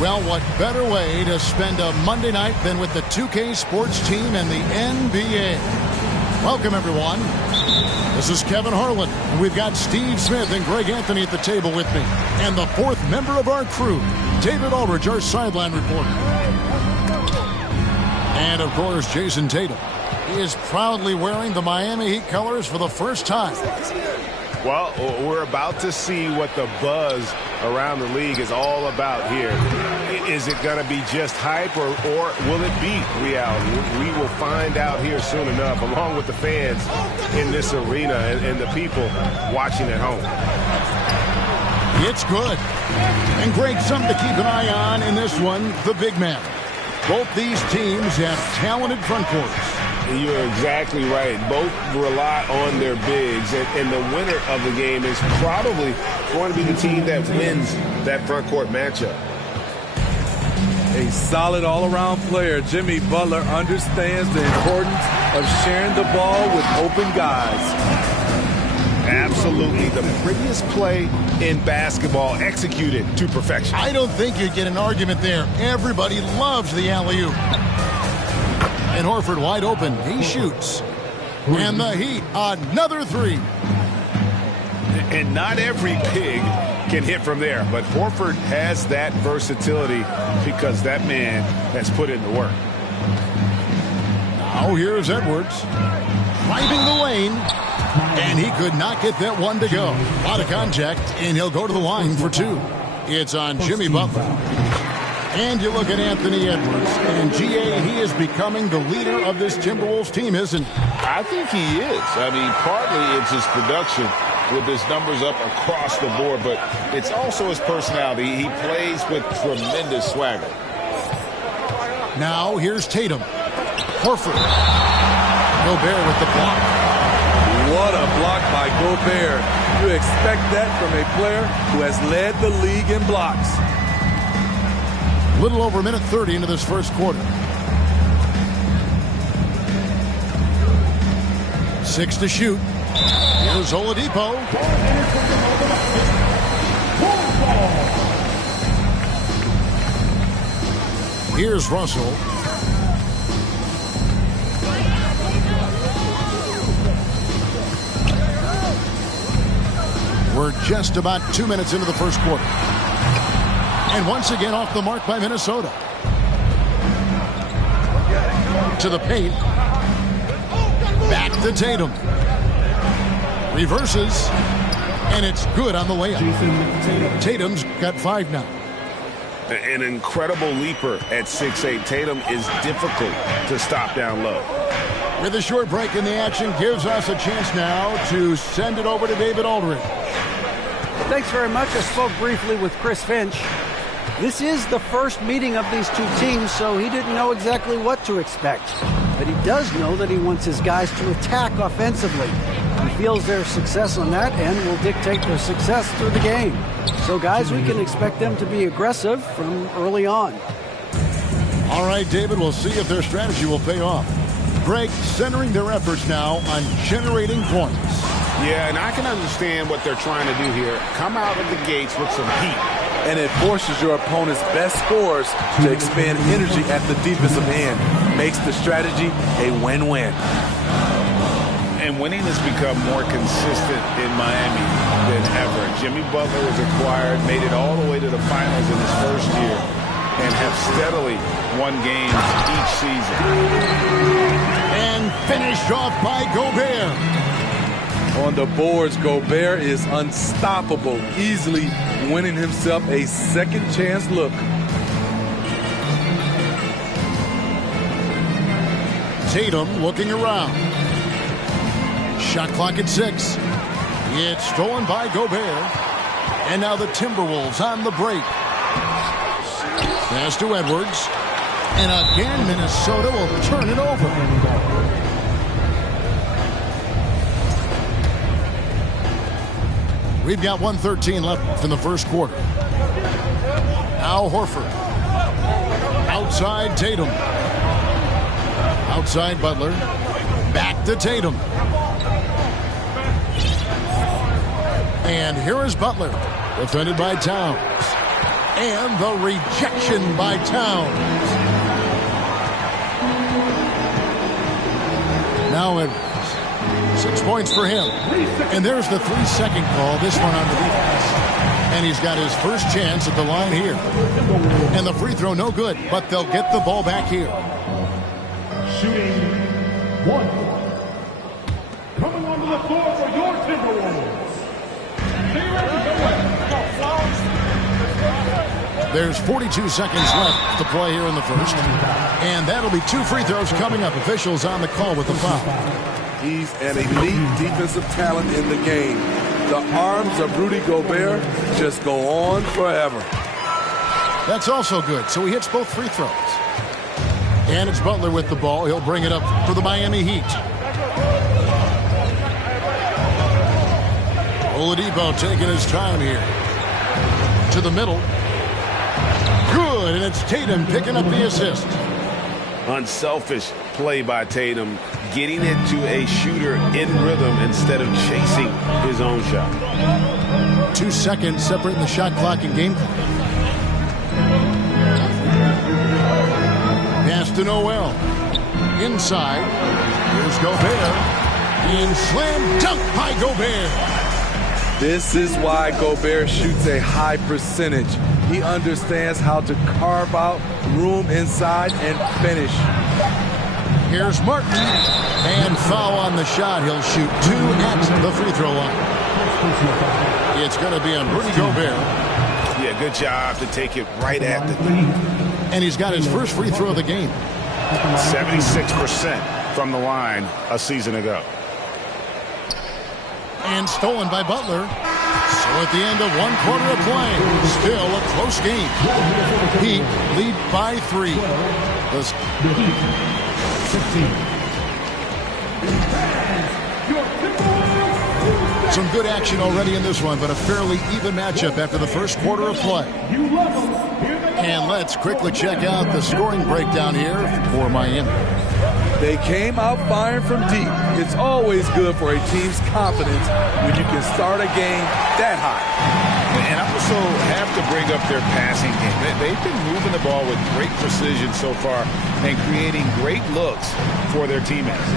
Well, what better way to spend a Monday night than with the 2K Sports team and the NBA? Welcome, everyone. This is Kevin Harlan, and we've got Steve Smith and Greg Anthony at the table with me. And the fourth member of our crew, David Aldridge, our sideline reporter. And, of course, Jason Tatum. He is proudly wearing the Miami Heat colors for the first time. Well, we're about to see what the buzz around the league is all about here. Is it going to be just hype or will it be reality? We will find out here soon enough, along with the fans in this arena and the people watching at home. It's good. And Greg, something to keep an eye on in this one, the big man. Both these teams have talented front courts. You're exactly right. Both rely on their bigs, and the winner of the game is probably going to be the team that wins that front court matchup. A solid all-around player, Jimmy Butler understands the importance of sharing the ball with open guys. Absolutely. The prettiest play in basketball, executed to perfection. I don't think you'd get an argument there. Everybody loves the alley-oop. And Horford wide open. He shoots. And the Heat, another three. And not every big can hit from there, but Horford has that versatility because that man has put in the work. Now here's Edwards. Driving the lane. And he could not get that one to go. A lot of contact, and he'll go to the line for two. It's on Jimmy Butler. And you look at Anthony Edwards, and GA, he is becoming the leader of this Timberwolves team, isn't he? I think he is. I mean, partly it's his production with his numbers up across the board, but it's also his personality. He plays with tremendous swagger. Now here's Tatum. Horford. Gobert with the block. What a block by Gobert. You expect that from a player who has led the league in blocks. Little over a minute 30 into this first quarter. 6 to shoot. Here's Oladipo. Here's Russell. We're just about 2 minutes into the first quarter. And once again off the mark by Minnesota. To the paint. Back to Tatum. Reverses. And it's good on the layup. Tatum's got 5 now. An incredible leaper at 6'8". Tatum is difficult to stop down low. With a short break in the action, gives us a chance now to send it over to David Aldridge. Thanks very much. I spoke briefly with Chris Finch. This is the first meeting of these two teams, so he didn't know exactly what to expect. But he does know that he wants his guys to attack offensively. He feels their success on that end will dictate their success through the game. So, guys, we can expect them to be aggressive from early on. All right, David, we'll see if their strategy will pay off. Greg, centering their efforts now on generating points. Yeah, and I can understand what they're trying to do here. Come out of the gates with some heat. And it forces your opponent's best scorers to expend energy at the defensive end. Makes the strategy a win-win. And winning has become more consistent in Miami than ever. Jimmy Butler was acquired, made it all the way to the finals in his first year, and have steadily won games each season. And finished off by Gobert. On the boards, Gobert is unstoppable, easily winning himself a second chance look. Tatum looking around. Shot clock at 6. It's stolen by Gobert. And now the Timberwolves on the break. Pass to Edwards. And again, Minnesota will turn it over. We've got 1:13 left in the first quarter. Now Horford. Outside Tatum. Outside Butler. Back to Tatum. And here is Butler. Defended by Towns. And the rejection by Towns. Now it's 6 points for him. And there's the 3-second call, this one on the defense. And he's got his first chance at the line here. And the free throw no good, but they'll get the ball back here. Shooting 1. Coming onto the floor for your Timberwolves. There's 42 seconds left to play here in the first. And that'll be 2 free throws coming up. Officials on the call with the foul. He's an elite defensive talent in the game. The arms of Rudy Gobert just go on forever. That's also good. So he hits both free throws. And it's Butler with the ball. He'll bring it up for the Miami Heat. Oladipo taking his time here. To the middle. Good, and it's Tatum picking up the assist. Unselfish play by Tatum, getting it to a shooter in rhythm instead of chasing his own shot. 2 seconds separating the shot clock and game clock. Pass to Noel. Inside. Here's Gobert. And slam dunk by Gobert. This is why Gobert shoots a high percentage. He understands how to carve out room inside and finish. Here's Martin. And foul on the shot. He'll shoot 2 at the free throw line. It's going to be on Rudy Gobert. Yeah, good job to take it right at the thing. And he's got his first free throw of the game. 76% from the line a season ago. And stolen by Butler. So at the end of 1 quarter of play, still a close game. Heat lead by 3. The Heat, 16. Some good action already in this one, but a fairly even matchup after the first quarter of play. And let's quickly check out the scoring breakdown here for Miami. They came out firing from deep. It's always good for a team's confidence when you can start a game that hot. And I also have to bring up their passing game. They've been moving the ball with great precision so far and creating great looks for their teammates.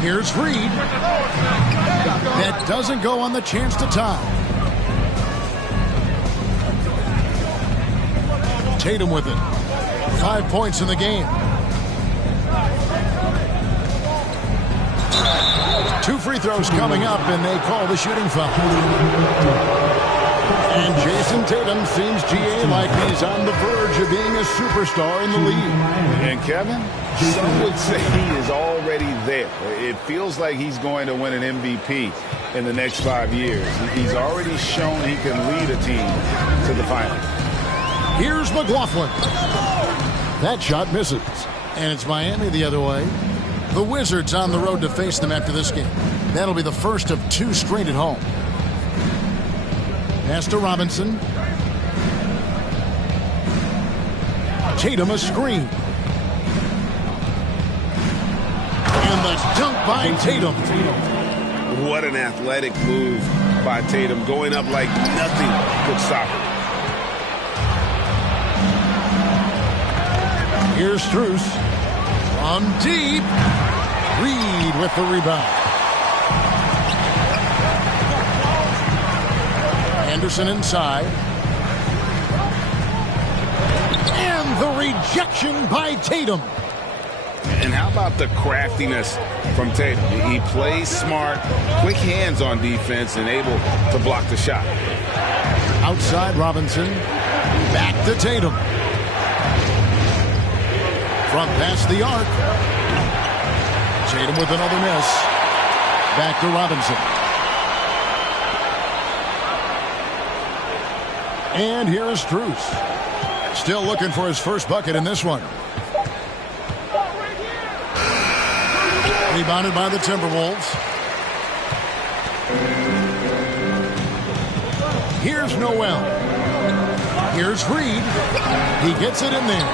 Here's Reed. That doesn't go on the chance to tie. Tatum with it. 5 points in the game. 2 free throws coming up, and they call the shooting foul. And Jason Tatum seems, GA, like he's on the verge of being a superstar in the league. And Kevin, some would say he is already there. It feels like he's going to win an MVP in the next 5 years. He's already shown he can lead a team to the finals. Here's McLaughlin. That shot misses. And it's Miami the other way. The Wizards on the road to face them after this game. That'll be the first of 2 straight at home. Pass to Robinson. Tatum a screen. And the dunk by Tatum. What an athletic move by Tatum, going up like nothing could stop him. Here's Strus. From deep. Reed with the rebound. Anderson inside. And the rejection by Tatum. And how about the craftiness from Tatum? He plays smart, quick hands on defense, and able to block the shot. Outside Robinson. Back to Tatum. Front past the arc. Tatum with another miss. Back to Robinson. And here is Strus. Still looking for his first bucket in this one. Rebounded by the Timberwolves. Here's Noel. Here's Reed. He gets it in there.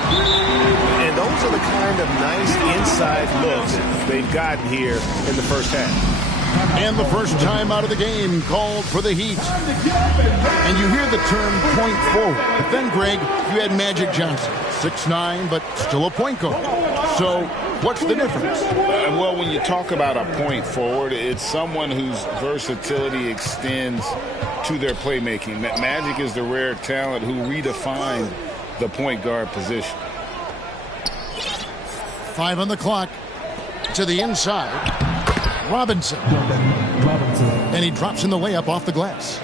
And those are the kind of nice inside looks they've gotten here in the first half. And the first time out of the game called for the Heat. And you hear the term point forward. But then, Greg, you had Magic Johnson, 6'9", but still a point guard. So what's the difference? Well, when you talk about a point forward, it's someone whose versatility extends to their playmaking. Magic is the rare talent who redefined the point guard position. 5 on the clock. To the inside. Robinson. And he drops in the layup off the glass.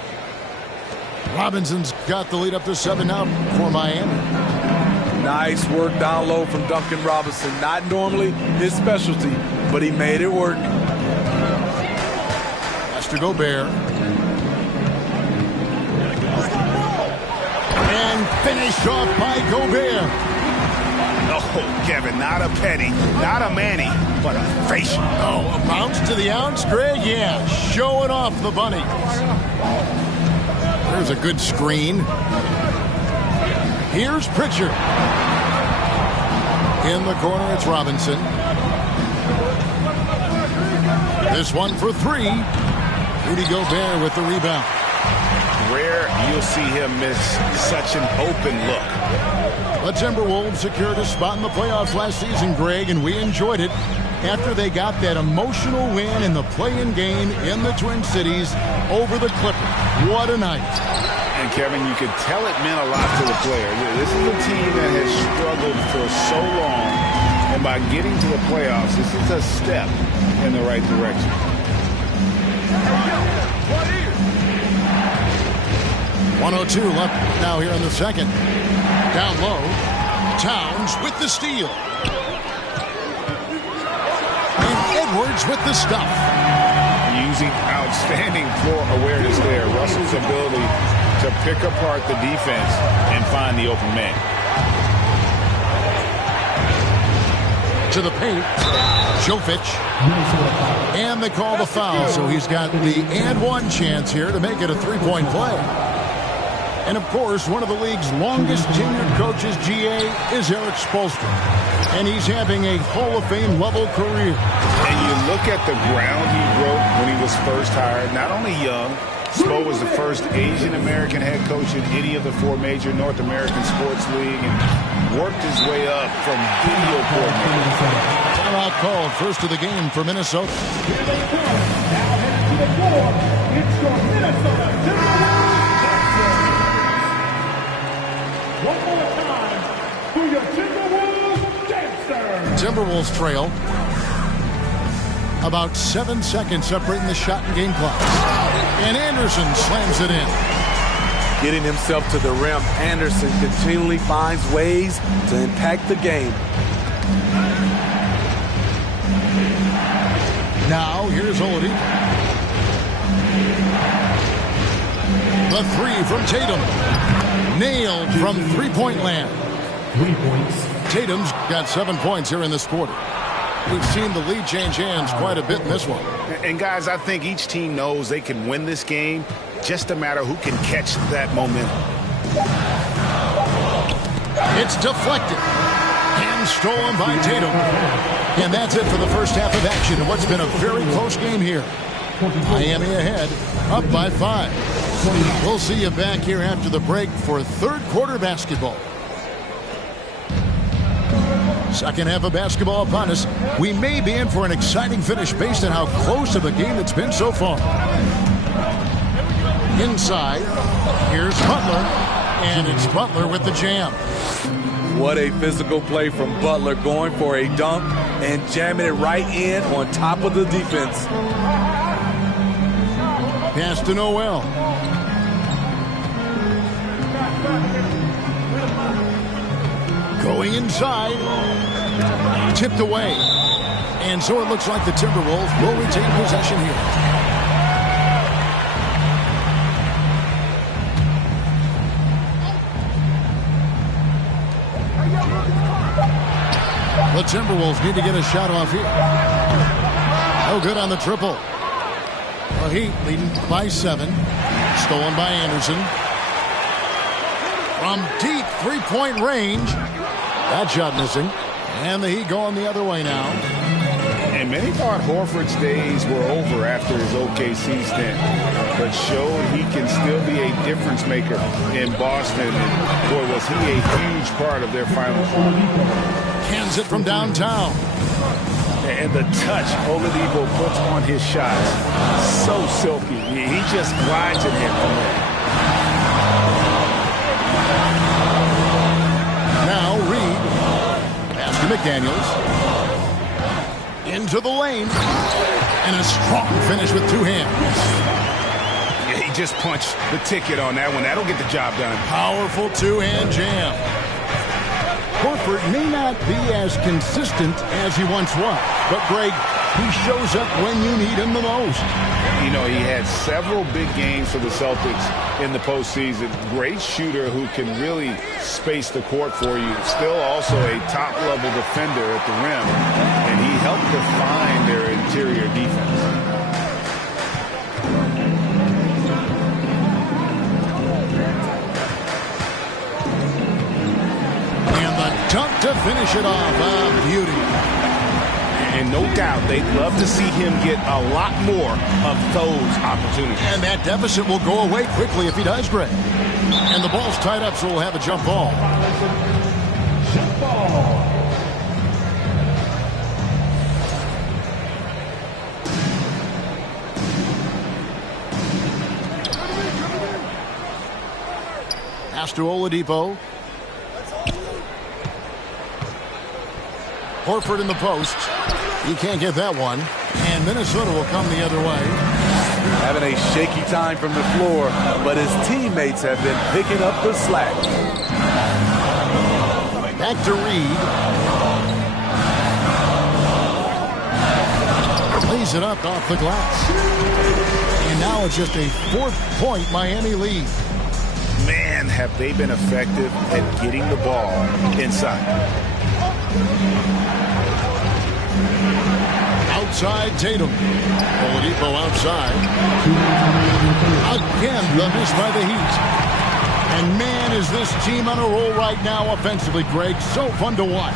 Robinson's got the lead up to 7 now for Miami. Nice work down low from Duncan Robinson. Not normally his specialty, but he made it work. That's to Gobert. And finished off by Gobert. Oh, Kevin, not a penny, not a Manny, but a facial. Oh, a bounce to the ounce, Greg? Yeah, showing off the bunny. There's a good screen. Here's Pritchard. In the corner, it's Robinson. This one for 3. Rudy Gobert with the rebound. Rare you'll see him miss such an open look. The Timberwolves secured a spot in the playoffs last season, Greg, and we enjoyed it after they got that emotional win in the play-in game in the Twin Cities over the Clippers. What a night. And, Kevin, you could tell it meant a lot to the player. This is a team that has struggled for so long, and by getting to the playoffs, this is a step in the right direction. 1:02 left now here in the second. Down low, Towns with the steal. And Edwards with the stuff. Using outstanding floor awareness there. Russell's ability to pick apart the defense and find the open man. To the paint, Jovic. And they call the foul, so he's got the and one chance here to make it a three-point play. And, of course, one of the league's longest-tenured coaches, GA, is Eric Spoelstra. And he's having a Hall of Fame-level career. And you look at the ground he broke when he was first hired. Not only young, Spo was the first Asian-American head coach in any of the 4 major North American sports league and worked his way up from video coordinator. Timeout called, first of the game for Minnesota. Here they come. Now heading to the floor. It's your Minnesota Timberwolves. One more time for your Timberwolves dancers. Timberwolves trail. About 7 seconds separating the shot and game clock. And Anderson slams it in. Getting himself to the rim, Anderson continually finds ways to impact the game. Now, here's Oladipo. The 3 from Tatum. Nailed from three-point land. 3 points. Tatum's got 7 points here in this quarter. We've seen the lead change hands quite a bit in this one. And, guys, I think each team knows they can win this game. Just a matter who can catch that momentum. It's deflected. And stolen by Tatum. And that's it for the first half of action in what's been a very close game here. Miami ahead, up by 5. We'll see you back here after the break for third quarter basketball. Second half of basketball upon us. We may be in for an exciting finish based on how close of a game it's been so far. Inside, here's Butler, and it's Butler with the jam. What a physical play from Butler, going for a dunk and jamming it right in on top of the defense. Pass to Noel. Going inside. Tipped away. And so it looks like the Timberwolves will retain possession here. The Timberwolves need to get a shot off here. Oh, good on the triple. The Heat leading by 7. Stolen by Anderson. From deep three-point range. That shot missing. And the Heat going the other way now. And many thought Horford's days were over after his OKC stint, but showed he can still be a difference maker in Boston. And boy, was he a huge part of their final run. Cans it from downtown. And the touch Oladipo puts on his shots, so silky. He just glides it in from there. Now Reed. Pass to McDaniels. Into the lane. And a strong finish with two hands. Yeah, he just punched the ticket on that one. That'll get the job done. Powerful two-hand jam. Horford may not be as consistent as he once was, but Greg, he shows up when you need him the most. You know, he had several big games for the Celtics in the postseason. Great shooter who can really space the court for you. Still also a top-level defender at the rim, and he helped define their interior defense. Dunk to finish it off. A beauty. And no doubt they'd love to see him get a lot more of those opportunities. And that deficit will go away quickly if he does, Greg. And the ball's tied up, so we'll have a jump ball. Jump ball. Pass to Oladipo. Horford in the post. He can't get that one. And Minnesota will come the other way. Having a shaky time from the floor, but his teammates have been picking up the slack. Back to Reed. Lays it up off the glass. And now it's just a 4-point Miami lead. Man, have they been effective at getting the ball inside. Outside Tatum. Oladipo outside. Again, the miss by the Heat. And man, is this team on a roll right now offensively, Greg. So fun to watch.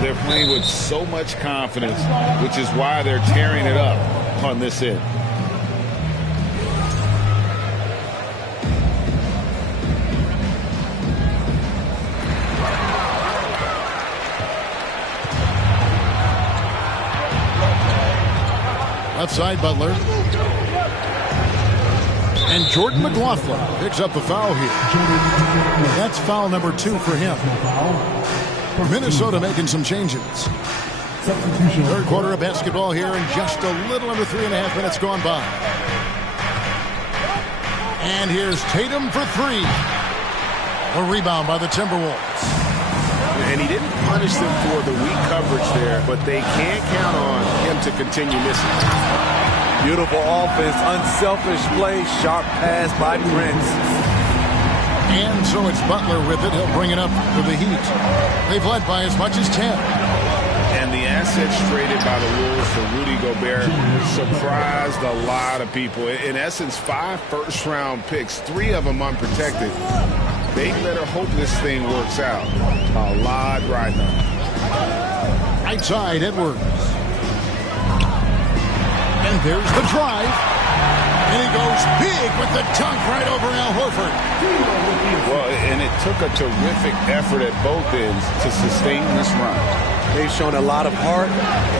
They're playing with so much confidence, which is why they're tearing it up on this end. Left side, Butler. And Jordan McLaughlin picks up the foul here. That's foul number 2 for him. Minnesota making some changes. Third quarter of basketball here, and just a little under 3.5 minutes gone by. And here's Tatum for 3. A rebound by the Timberwolves. And he didn't punish them for the weak coverage there, but they can't count on him to continue missing. Beautiful offense, unselfish play, sharp pass by Prince. And so it's Butler with it. He'll bring it up for the Heat. They've led by as much as 10. And the assets traded by the Wolves for Rudy Gobert surprised a lot of people. In essence, 5 first-round picks, 3 of them unprotected. They better hope this thing works out. A lot right now. Right side, Edwards. And there's the drive. And he goes big with the dunk right over Al Horford. Well, and it took a terrific effort at both ends to sustain this run. They've shown a lot of heart,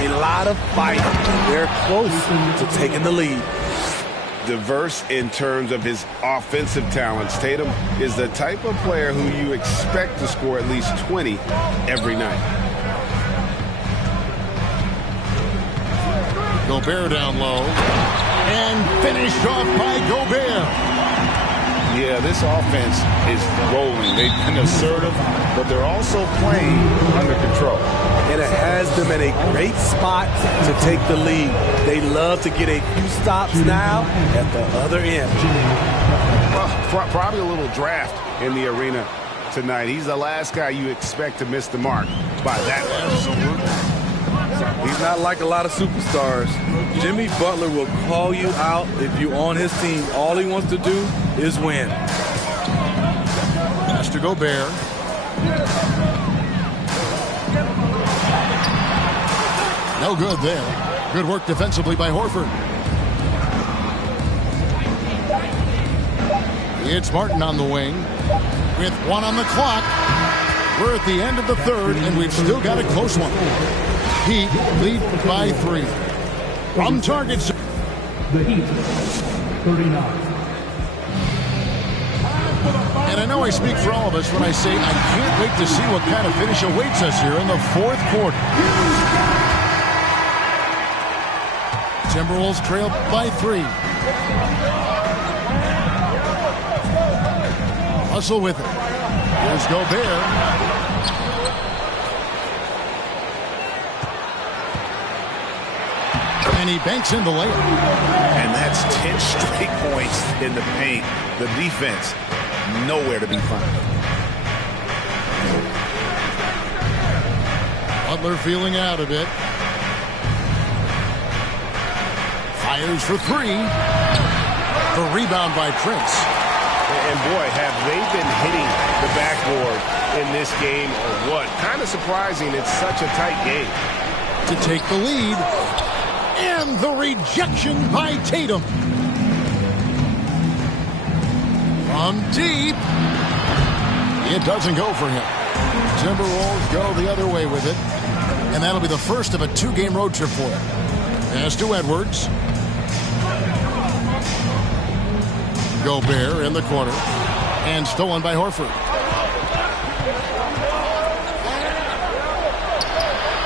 a lot of fight. They're close to taking the lead. Diverse in terms of his offensive talents. Tatum is the type of player who you expect to score at least 20 every night. Gobert down low. And finished off by Gobert. Yeah, this offense is rolling. They've been assertive, but they're also playing under control. And it has them in a great spot to take the lead. They love to get a few stops now at the other end. Well, probably a little draft in the arena tonight. He's the last guy you expect to miss the mark by that. He's not like a lot of superstars. Jimmy Butler will call you out if you're on his team. All he wants to do is win. Pass to Gobert. No good there. Good work defensively by Horford. It's Martin on the wing with 1 on the clock. We're at the end of the third, and we've still got a close one. Heat lead by 3. From target. The Heat, 39. And I know I speak for all of us when I say I can't wait to see what kind of finish awaits us here in the fourth quarter. Timberwolves trail by 3. Hustle with it. Here's Gobert. And he banks in the layup. And that's 10 straight points in the paint. The defense, nowhere to be found. Butler feeling out of it. Fires for 3. The rebound by Prince. And boy, have they been hitting the backboard in this game or what? Kind of surprising. It's such a tight game. To take the lead. And the rejection by Tatum. From deep. It doesn't go for him. Timberwolves go the other way with it. And that'll be the first of a 2-game road trip for them. Pass to Edwards. Gobert in the corner. And stolen by Horford.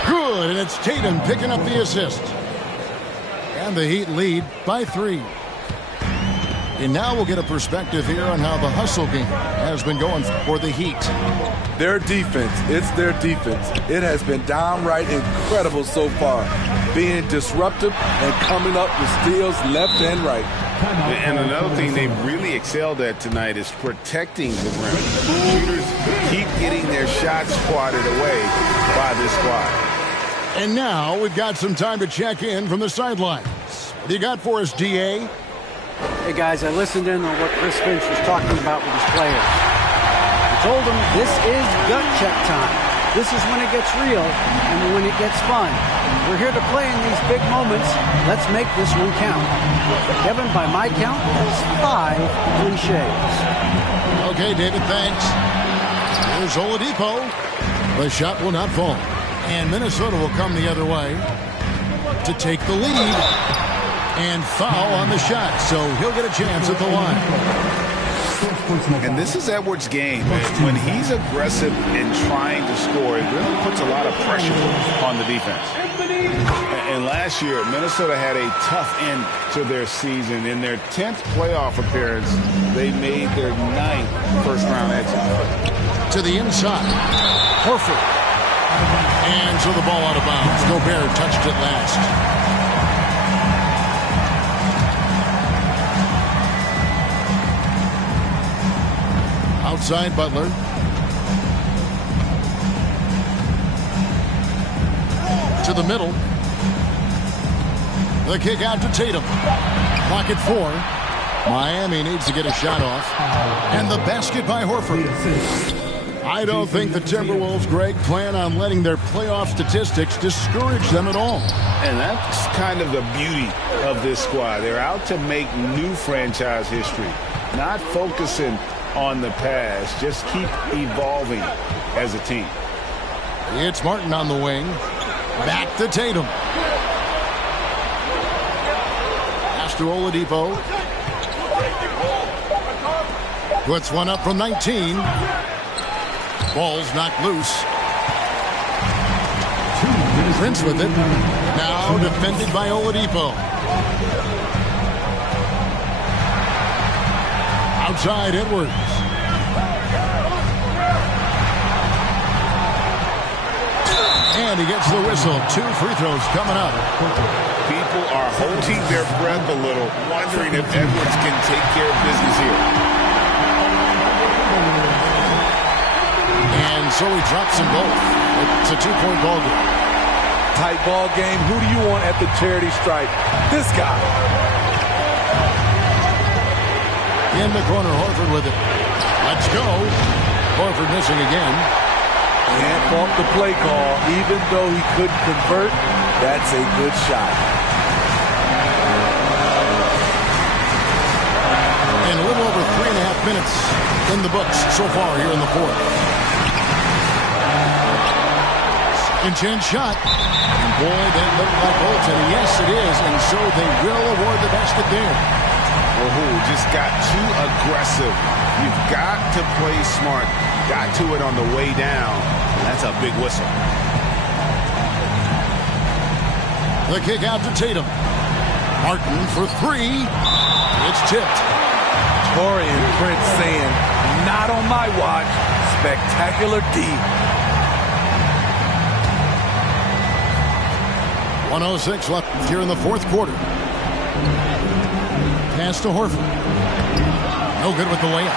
Good, and it's Tatum picking up the assist. And the Heat lead by 3. And now we'll get a perspective here on how the hustle game has been going for the Heat. Their defense, it's their defense. It has been downright incredible so far, being disruptive and coming up with steals left and right. And another thing they've really excelled at tonight is protecting the rim. Shooters keep getting their shots swatted away by this squad. And now we've got some time to check in from the sidelines. What do you got for us, D.A.? Hey, guys, I listened in on what Chris Finch was talking about with his players. I told them this is gut check time. This is when it gets real and when it gets fun. We're here to play in these big moments. Let's make this one count. Kevin, by my count, that's 5 cliches. Okay, David, thanks. Here's Oladipo. The shot will not fall. And Minnesota will come the other way to take the lead. And foul on the shot, so he'll get a chance at the line. And this is Edwards' game. When he's aggressive and trying to score, it really puts a lot of pressure on the defense. And last year, Minnesota had a tough end to their season. In their 10th playoff appearance, they made their 9th first-round exit. To the inside. Horford. And so the ball out of bounds. Gobert touched it last. Outside Butler. To the middle. The kick out to Tatum. Clock at 4. Miami needs to get a shot off. And the basket by Horford. I don't think the Timberwolves, Greg, plan on letting their playoff statistics discourage them at all. And that's kind of the beauty of this squad. They're out to make new franchise history, not focusing on the past. Just keep evolving as a team. It's Martin on the wing. Back to Tatum. Pass to Oladipo. Puts one up from 19. Ball's knocked loose. Prince with it. Now defended by Oladipo. Outside Edwards. And he gets the whistle. 2 free throws coming up. People are holding their breath a little, wondering if Edwards can take care of business here. And so he drops them both. It's a 2-point ball game. Tight ball game. Who do you want at the charity stripe? This guy. In the corner, Horford with it. Let's go. Horford missing again. Can't fault the play call. Even though he couldn't convert, That's a good shot. And a little over 3.5 minutes in the books so far here in the fourth. Second chance shot. And boy, that looked like goaltending. Yes, it is. And so they will award the basket there. Just got too aggressive. You've got to play smart. Got to it on the way down. And that's a big whistle. The kick out to Tatum. Martin for three. It's tipped. Torian Prince saying, not on my watch. Spectacular D. 1:06 left here in the fourth quarter. Pass to Horford. No good with the layup.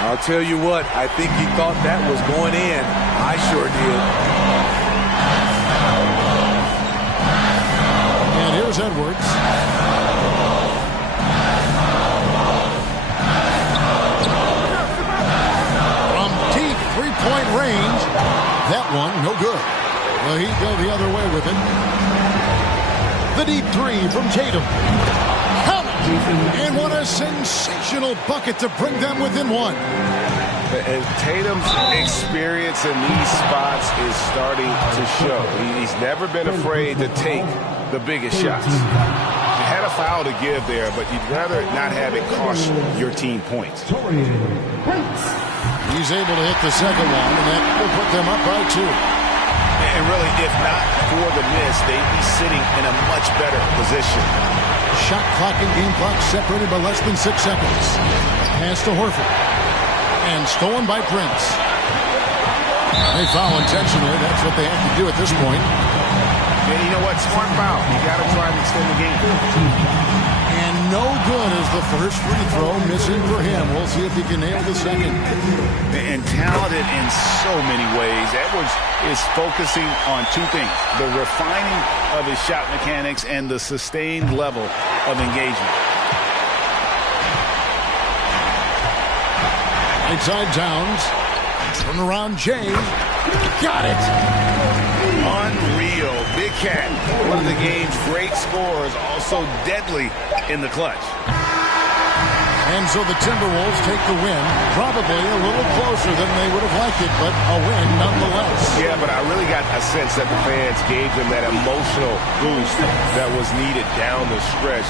I'll tell you what, I think he thought that was going in. I sure did. And here's Edwards. From deep three-point range. That one, no good. Well, he go the other way with it. The deep three from Tatum. Count it! And what a sensational bucket to bring them within one. And Tatum's experience in these spots is starting to show. He's never been afraid to take the biggest shots. You had a foul to give there, but you'd rather not have it cost your team points. He's able to hit the second one, and that will put them up by 2. And really, if not for the miss, they'd be sitting in a much better position. Shot clock and game clock separated by less than 6 seconds. Pass to Horford. And stolen by Prince. They foul intentionally. That's what they have to do at this point. And you know what? Smart foul. You got to try and extend the game. And no good as the first free throw missing for him. We'll see if he can nail the second. And talented in so many ways. Edwards is focusing on two things: the refining of his shot mechanics and the sustained level of engagement. Right side Towns. Turn around Jay. Got it. Unreal. Big Cat, one of the game's great scorers, also deadly in the clutch. And so the Timberwolves take the win. Probably a little closer than they would have liked it, but a win nonetheless. Yeah, but I really got a sense that the fans gave them that emotional boost that was needed down the stretch.